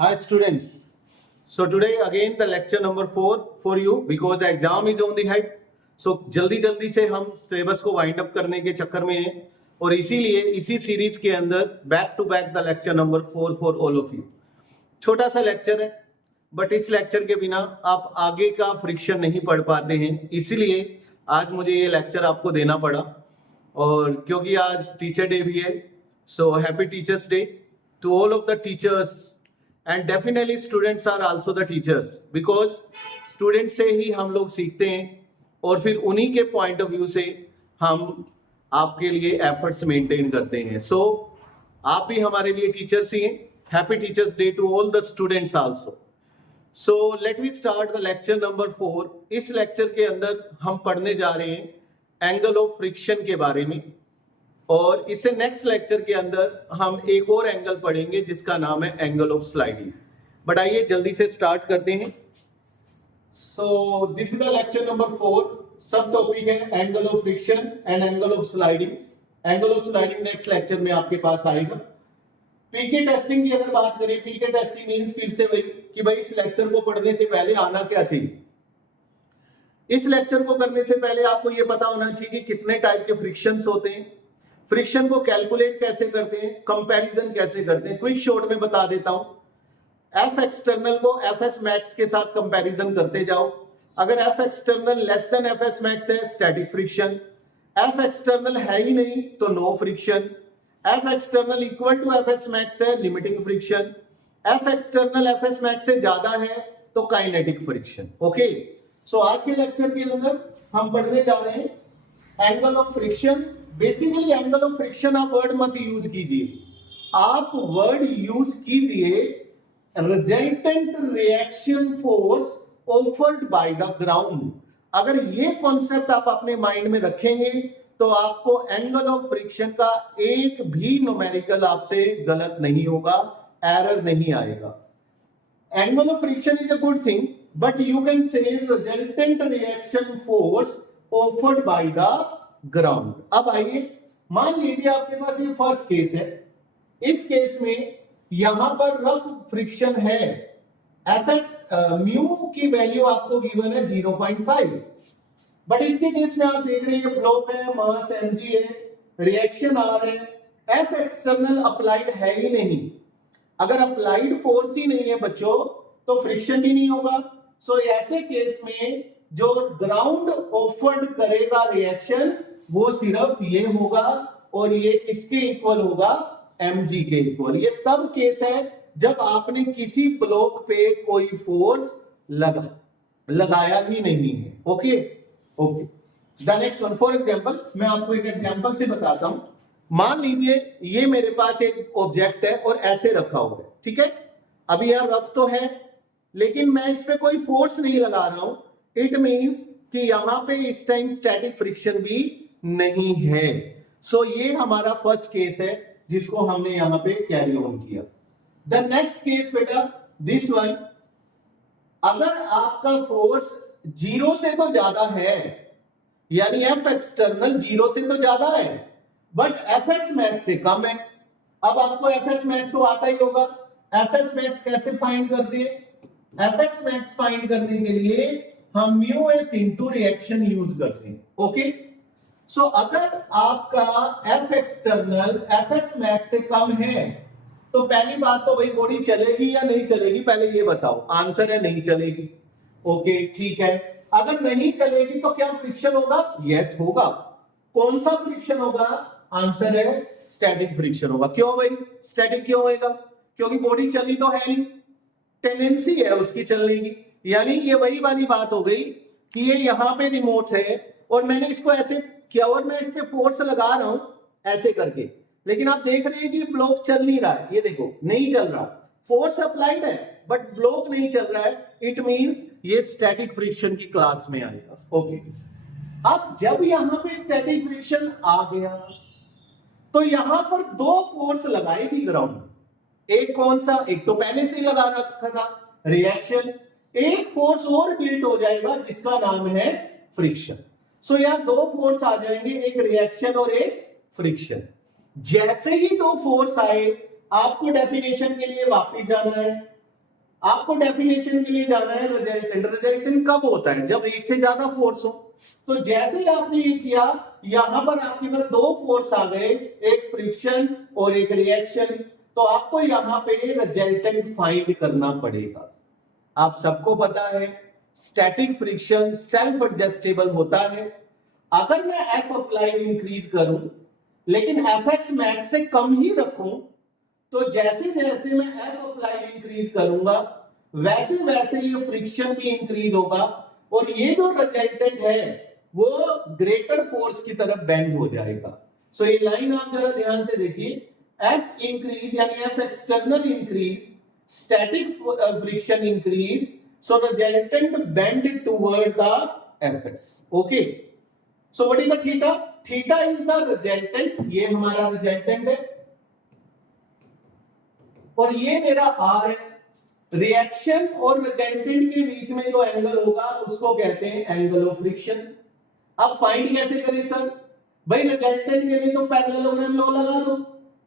Hi students. So today again the lecture number 4 for you because the exam is on the head. So जल्दी से हम syllabus को wind up करने के चक्कर में हैं और इसीलिए इसी सीरीज के अंदर back to back the lecture number 4 for all of you. छोटा सा लेक्चर है बट इस लेक्चर के बिना आप आगे का फ्रिक्शन नहीं पढ़ पाते हैं, इसीलिए आज मुझे ये लेक्चर आपको देना पड़ा. और क्योंकि आज टीचर डे भी है, so happy teachers day to all of the teachers. And definitely students are also the teachers because student से ही हम लोग सीखते हैं और फिर उन्हीं के पॉइंट ऑफ व्यू से हम आपके लिए एफर्ट्स मेंटेन करते हैं. सो आप भी हमारे लिए टीचर्स ही हैं. Happy teachers day to all the students also. So let we start the lecture number 4. इस लेक्चर के अंदर हम पढ़ने जा रहे हैं एंगल ऑफ फ्रिक्शन के बारे में और इससे नेक्स्ट लेक्चर के अंदर हम एक और एंगल पढ़ेंगे जिसका नाम है एंगल ऑफ स्लाइडिंग. बट आइए जल्दी से स्टार्ट करते हैं. So this is the lecture number 4. सब टॉपिक है angle of friction and angle of sliding. Angle of sliding next lecture में आपके पास आएगा. पीके टेस्टिंग की अगर बात करें, पीके टेस्टिंग मींस फिर से वही कि भाई इस लेक्चर को पढ़ने से पहले आना क्या चाहिए. इस लेक्चर को करने से पहले आपको यह पता होना चाहिए कि कितने टाइप के फ्रिक्शंस होते हैं, फ्रिक्शन को कैलकुलेट कैसे करते हैं, कंपैरिजन कैसे करते हैं. क्विक शॉर्ट में बता देता हूं. एफ एक्सटर्नल को एफ एस मैक्स के साथ कंपैरिजन करते जाओ. अगर F external less than F S max है स्टैटिक फ्रिक्शन, एफ एक्सटर्नल है ही नहीं तो no friction, F external equal to F S max है limiting friction, F external F S max से ज्यादा है तो काइनेटिक फ्रिक्शन. ओके, सो आज के लेक्चर के अंदर हम पढ़ने जा रहे हैं angle of friction. Basically angle of friction आप वर्ड मत यूज कीजिए, आप वर्ड यूज कीजिए resultant reaction force offered by the ground. अगर ये कॉन्सेप्ट आप अपने माइंड में रखेंगे तो आपको एंगल ऑफ फ्रिक्शन का एक भी न्यूमेरिकल आपसे गलत नहीं होगा, एरर नहीं आएगा. Angle of friction is a good thing but you can say resultant reaction force offered by the ground. अब आइए, मान लीजिए आपके पास ये फर्स्ट केस है. इस केस में यहां पर रफ फ्रिक्शन है. एफ एस म्यू की वैल्यू आपको गिवन है 0.5. बट इसके केस में आप देख रहे हैं ब्लॉक है, मास mg है, रिएक्शन आर है, एफ एक्सटर्नल अप्लाइड है ही नहीं. अगर अप्लाइड फोर्स ही नहीं है बच्चों तो फ्रिक्शन भी नहीं होगा. सो ऐसे केस में जो ग्राउंड ऑफर्ड करेगा रिएक्शन वो सिर्फ ये होगा और ये किसके इक्वल होगा, mg के इक्वल. ये तब केस है जब आपने किसी ब्लॉक पे कोई फोर्स लगाया ही नहीं है. Okay okay, the next one. For example मैं आपको एक एग्जांपल से बताता हूं. मान लीजिए ये मेरे पास एक ऑब्जेक्ट है और ऐसे रखा हुआ है. ठीक है, अभी यहां रफ तो है लेकिन मैं इस पे कोई फोर्स नहीं लगा रहा हूं. इट मींस कि यहां पे इस टाइम स्टैटिक फ्रिक्शन भी नहीं है. सो ये हमारा फर्स्ट केस है जिसको हमने यहां पे कैरी ऑन किया. द नेक्स्ट केस बेटा दिस वन. अगर आपका फोर्स 0 से तो ज्यादा है, यानी एफ एक्सटर्नल 0 से तो ज्यादा है बट एफ एस मैक्स से कम है. अब आपको एफ एस मैक्स तो आता ही होगा. एफ एस मैक्स कैसे फाइंड करते हैं? एफ एस मैक्स फाइंड करने के लिए हम mu S into reaction use करते हैं. ओके, सो अगर आपका F external F S max से कम है तो पहली बात तो भाई बॉडी चलेगी या नहीं चलेगी, पहले ये बताओ. आंसर है नहीं चलेगी. ओके ठीक है, अगर नहीं चलेगी तो क्या फ्रिक्शन होगा? यस होगा. कौन सा फ्रिक्शन होगा? आंसर है स्टैटिक फ्रिक्शन होगा. क्यों भाई स्टैटिक क्यों होगा? क्योंकि बॉडी चली तो है नहीं, टेंडेंसी है उसकी चलने की. यानी ये वही वाली बात हो गई कि ये यहां पे रिमोट है और मैंने इसको ऐसे किया और मैं इस पे फोर्स लगा रहा हूं ऐसे करके, लेकिन आप देख रहे हैं कि ब्लॉक चल नहीं रहा है. ये देखो नहीं चल रहा, फोर्स अप्लाइड है बट ब्लॉक नहीं चल रहा है. इट मींस ये स्टैटिक फ्रिक्शन की क्लास में आएगा. ओके, अब जब यहां पे स्टैटिक फ्रिक्शन आ गया तो यहां पर दो फोर्स लगाएगी ग्राउंड. एक कौन सा? एक तो पहले से ही लगा रखा था रिएक्शन. एक फोर्स और बिल्ट हो जाएगा जिसका नाम है फ्रिक्शन. सो यहां दो फोर्स आ जाएंगे, एक रिएक्शन और एक फ्रिक्शन. जैसे ही दो फोर्स आए आपको डेफिनेशन के लिए वापस जाना है. आपको डेफिनेशन के लिए जाना है रिजल्टेंट। रिजल्टेंट कब होता है? जब एक से ज्यादा फोर्स हो। तो जैसे ही आपने ये किया, यहां पर आपके पास दो फोर्स आ गए, एक फ्रिक्शन और एक रिएक्शन। तो आपको यहां पे रिजल्टेंट फाइंड करना पड़ेगा। आप सबको पता है स्टैटिक फ्रिक्शन सेल्फ एडजस्टेबल होता है। अगर मैं एफ अप्लाई इंक्रीज करूं लेकिन एफ एस मैक्स से कम ही रखूं, तो जैसे जैसे मैं एफ अप्लाई इंक्रीज करूंगा वैसे वैसे ये फ्रिक्शन भी इंक्रीज होगा और ये जो रिजल्टेंट है वो ग्रेटर फोर्स की तरफ बेंड हो जाएगा। सो ये लाइन आप जरा ध्यान से देखिए, एफ इंक्रीज यानी F external increase, static friction increase, so resultant bend toward the fs. Okay, so what is the theta? Theta is the resultant, ये हमारा resultant है और ये मेरा r है। रिएक्शन और रिजल्टेंट के बीच में जो एंगल होगा उसको कहते हैं एंगल ऑफ फ्रिक्शन। अब फाइंड कैसे करें सर? भाई रिजल्टेंट के लिए तो पैरेललोग्राम लॉ लगा दो,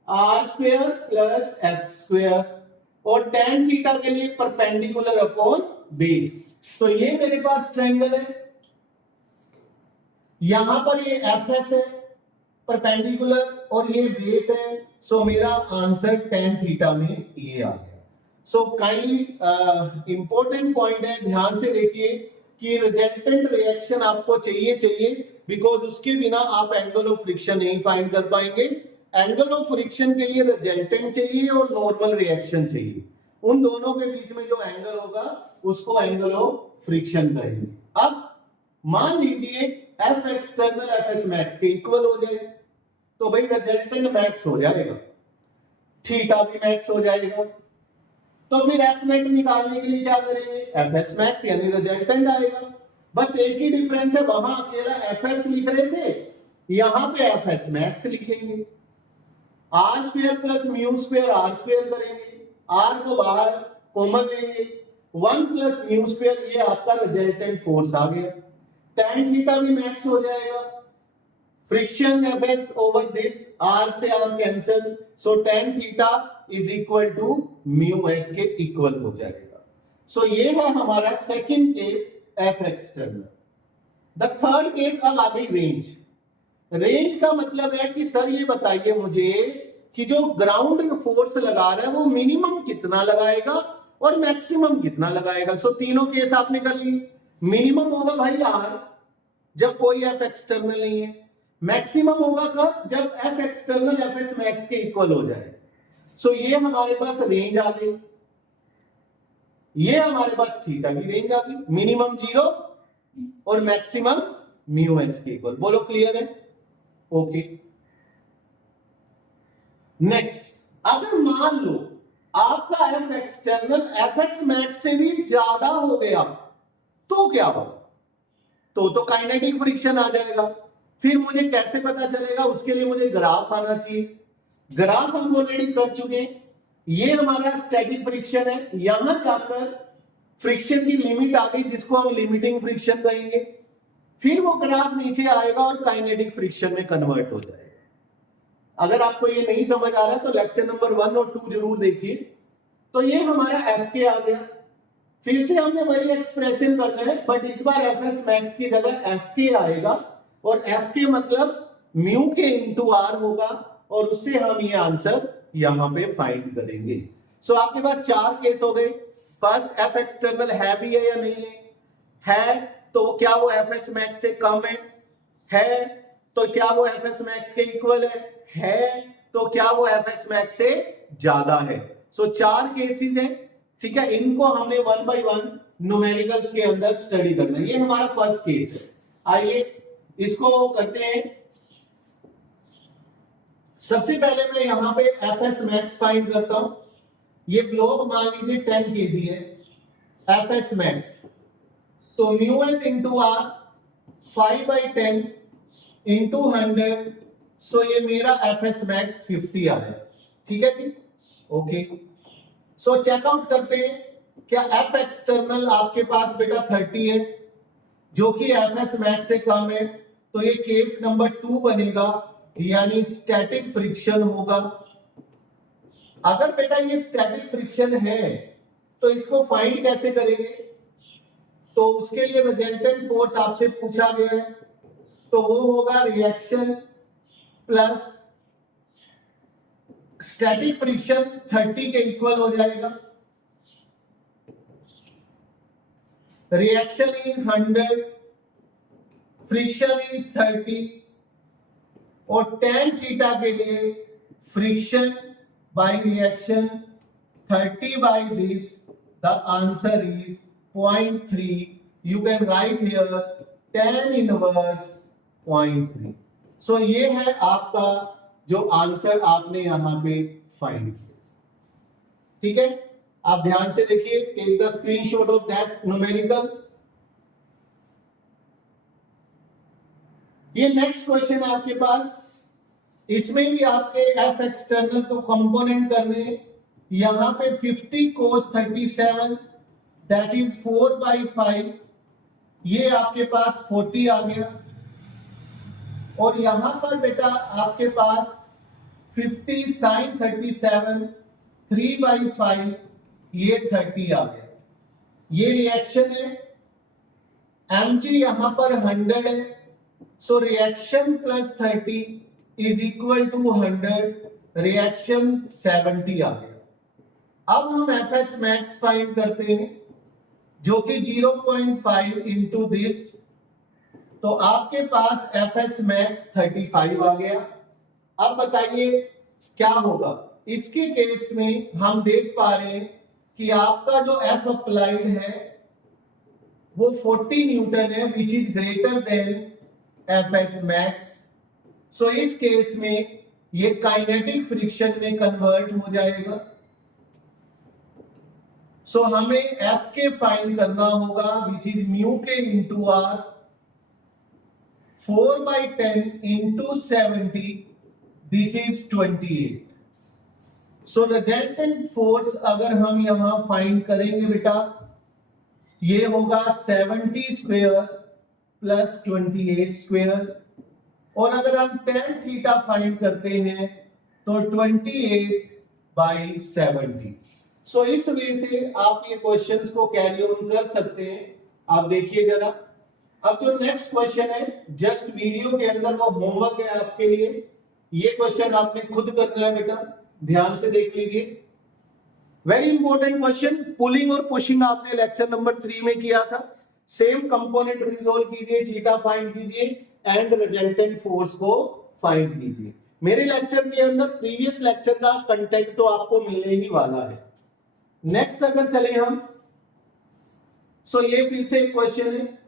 r square plus f square, और tan थीटा के लिए परपेंडिकुलर अपॉन बेस। तो ये मेरे पास ट्रायंगल है, यहां पर ये एफएस है परपेंडिकुलर और ये बेस है। सो मेरा आंसर tan थीटा में ये आ गया। सो काइंडली इंपॉर्टेंट पॉइंट है, ध्यान से देखिए कि रिजल्टेंट रिएक्शन आपको चाहिए बिकॉज उसके बिना आप एंगल ऑफ फ्रिक्शन नहीं फाइंड कर पाएंगे। एंगल ऑफ फ्रिक्शन के लिए रिजल्टेंट चाहिए और नॉर्मल रिएक्शन चाहिए, उन दोनों के बीच में जो एंगल होगा उसको एंगल ऑफ फ्रिक्शन कहेंगे। अब मान लीजिए F external F S max के इक्वल हो जाए तो भाई रिजल्टेंट मैक्स हो जाएगा, थीटा भी मैक्स हो जाएगा। तो फिर एफ नेट निकालने के लिए क्या करेंगे? एफ एस मैक्स यानी रिजल्टेंट आएगा। बस एक ही डिफरेंस है, वहां अकेला एफ एस लिख रहे थे, यहां पे एफ एस मैक्स लिखेंगे। R square plus mu square R square करेंगे, आर को बाहर कॉमन लेंगे, 1 प्लस म्यू स्क्वायर, ये आपका रिजल्टेंट फोर्स आ गया। tan थीटा भी मैक्स हो जाएगा, friction F S over this, R से R cancel, so tan theta is equal to mu S के इक्वल हो जाएगा। सो ये है हमारा second case F external. The third case अब आ गई रेंज। रेंज का मतलब है कि सर ये बताइए मुझे कि जो ग्राउंड फोर्स लगा रहा है वो मिनिमम कितना लगाएगा और मैक्सिमम कितना लगाएगा। सो तीनों केस आपने कर लिए। मिनिमम होगा भाई आर जब कोई एफ एक्सटर्नल नहीं है, मैक्सिमम होगा कब? जब F external F S max के इक्वल हो जाए। सो ये हमारे पास रेंज आ गई, ये हमारे पास थीटा की रेंज आ गई, मिनिमम 0 और मैक्सिमम म्यू एक्स के इक्वल। बोलो क्लियर है? ओके। नेक्स्ट, अगर मान लो आपका F external F S max से भी ज्यादा हो गया तो क्या होगा? तो काइनेटिक फ्रिक्शन आ जाएगा। फिर मुझे कैसे पता चलेगा? उसके लिए मुझे ग्राफ आना चाहिए। ग्राफ हम ऑलरेडी कर चुके हैं। ये हमारा स्टैटिक फ्रिक्शन है, यहां जाकर फ्रिक्शन की लिमिट आ गई जिसको हम लिमिटिंग फ्रिक्शन कहेंगे। फिर वो ग्राफ नीचे आएगा और काइनेटिक फ्रिक्शन में कन्वर्ट हो जाएगा। अगर आपको ये नहीं समझ आ रहा तो लेक्चर नंबर 1 और 2 जरूर देखिए। तो ये हमारा एफ के आ गया, फिर से हमने वही एक्सप्रेशन करना है बट इस बार एफ एस मैक्स की जगह एफ के आएगा और एफ के मतलब म्यू के इंटू आर होगा और उससे हम ये आंसर यहां पे फाइंड करेंगे। सो आपके पास 4 केस हो गए। फर्स्ट, एफ एक्सटर्नल है भी है या नहीं है तो क्या वो एफ एस मैक्स से कम है तो क्या वो एफ एस मैक्स के इक्वल है तो क्या वो एफ एस मैक्स से ज्यादा है। सो 4 केसेस हैं, ठीक है, इनको हमने 1 बाय 1 न्यूमेरिकल्स के अंदर स्टडी करना है। ये हमारा फर्स्ट केस है, आइए इसको करते हैं। सबसे पहले मैं यहां पे एफ एस मैक्स फाइंड करता हूं। ये ब्लॉक मान लीजिए 10 kg है, एफ एस मैक्स तो mu S into R 5/10 into 100, so ये मेरा एफ एस मैक्स 50 आ है। ठीक है जी, ओके। सो चेकआउट करते हैं, क्या एफ एक्सटर्नल आपके पास बेटा 30 है जो कि एफ एस मैक्स से कम है, तो ये केस नंबर 2 बनेगा, यानी स्टैटिक फ्रिक्शन होगा। अगर बेटा ये स्टैटिक फ्रिक्शन है तो इसको फाइंड कैसे करेंगे? तो उसके लिए रिजल्टेंट फोर्स आपसे पूछा गया है, तो वो होगा रिएक्शन प्लस स्टैटिक फ्रिक्शन 30 के इक्वल हो जाएगा। रिएक्शन इज 100, फ्रिक्शन इज 30 और tan थीटा के लिए friction by reaction 30 by this, the answer is 0.3. You can write here tan inverse 0.3. So ये है आपका जो आंसर आपने यहां पे फाइंड किया। ठीक है, आप ध्यान से देखिए, take the screenshot of that numerical. ये नेक्स्ट क्वेश्चन है आपके पास, इसमें भी आपके एफ एक्सटर्नल को कंपोनेंट करने, यहां पे 50 cos 37 दैट इज 4/5, ये आपके पास 40 आ गया, और यहां पर बेटा आपके पास 50 sin 37 3/5, ये 30 आ गया। ये रिएक्शन है, mg यहां पर 100 है, so reaction plus 30 is equal to 100, reaction 70 आ गया। अब हम एफएस मैक्स फाइंड करते हैं, जो कि 0.5 इंटू दिस, तो आपके पास एफएस मैक्स 35 आ गया। अब बताइए क्या होगा इसके केस में? हम देख पा रहे हैं कि आपका जो एफ अप्लाइड है वो 40 न्यूटन है, which is greater than F S max. So इस केस में ये काइनेटिक फ्रिक्शन में कन्वर्ट हो जाएगा। सो हमें एफ के फाइंड करना होगा, विच इज म्यू के into R, 4/10 into 70, this is 28। So resultant force अगर हम यहां फाइंड करेंगे बेटा, ये होगा 70 स्क्वायर प्लस 28 स्क्वायर, और अगर हम tan थीटा फाइंड करते हैं तो 28/70। सो इस वजह से आप ये क्वेश्चंस को कैरी ऑन कर सकते हैं। आप देखिए जरा, अब जो नेक्स्ट क्वेश्चन है, जस्ट वीडियो के अंदर वो होमवर्क है आपके लिए, ये क्वेश्चन आपने खुद करना है बेटा, ध्यान से देख लीजिए। वेरी इंपॉर्टेंट क्वेश्चन, पुलिंग और पुशिंग आपने लेक्चर नंबर 3 में किया था। सेम कंपोनेंट रिजोल्व कीजिए, थीटा फाइंड कीजिए एंड रिजल्टेंट फोर्स को फाइंड कीजिए। मेरे लेक्चर के अंदर प्रीवियस लेक्चर का कंटेंट तो आपको मिलने ही वाला है। नेक्स्ट अगर चले हम, सो ये फिर से एक क्वेश्चन है।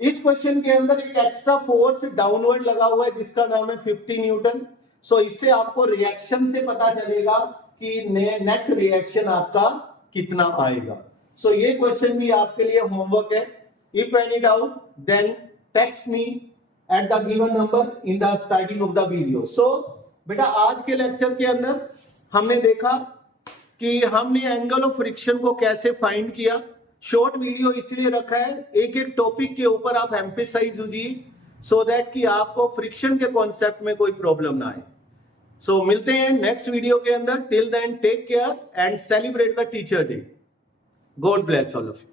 इस क्वेश्चन के अंदर एक एक्स्ट्रा फोर्स डाउनवर्ड लगा हुआ है जिसका नाम है 50 न्यूटन। सो इससे आपको रिएक्शन से पता चलेगा कि नेट रिएक्शन आपका कितना आएगा। सो ये क्वेश्चन भी आपके लिए होमवर्क है। If any doubt then text me at the given number in the starting of the video. So बेटा आज के लेक्चर के अंदर हमने देखा कि हमने एंगल ऑफ फ्रिक्शन को कैसे फाइंड किया। शॉर्ट वीडियो इसलिए रखा है, एक एक टॉपिक के ऊपर आप एम्फेसाइज कीजिए, सो दैट कि आपको फ्रिक्शन के कॉन्सेप्ट में कोई प्रॉब्लम ना आए। सो मिलते हैं नेक्स्ट वीडियो के अंदर। Till then take care and celebrate the teacher day. God bless all of you.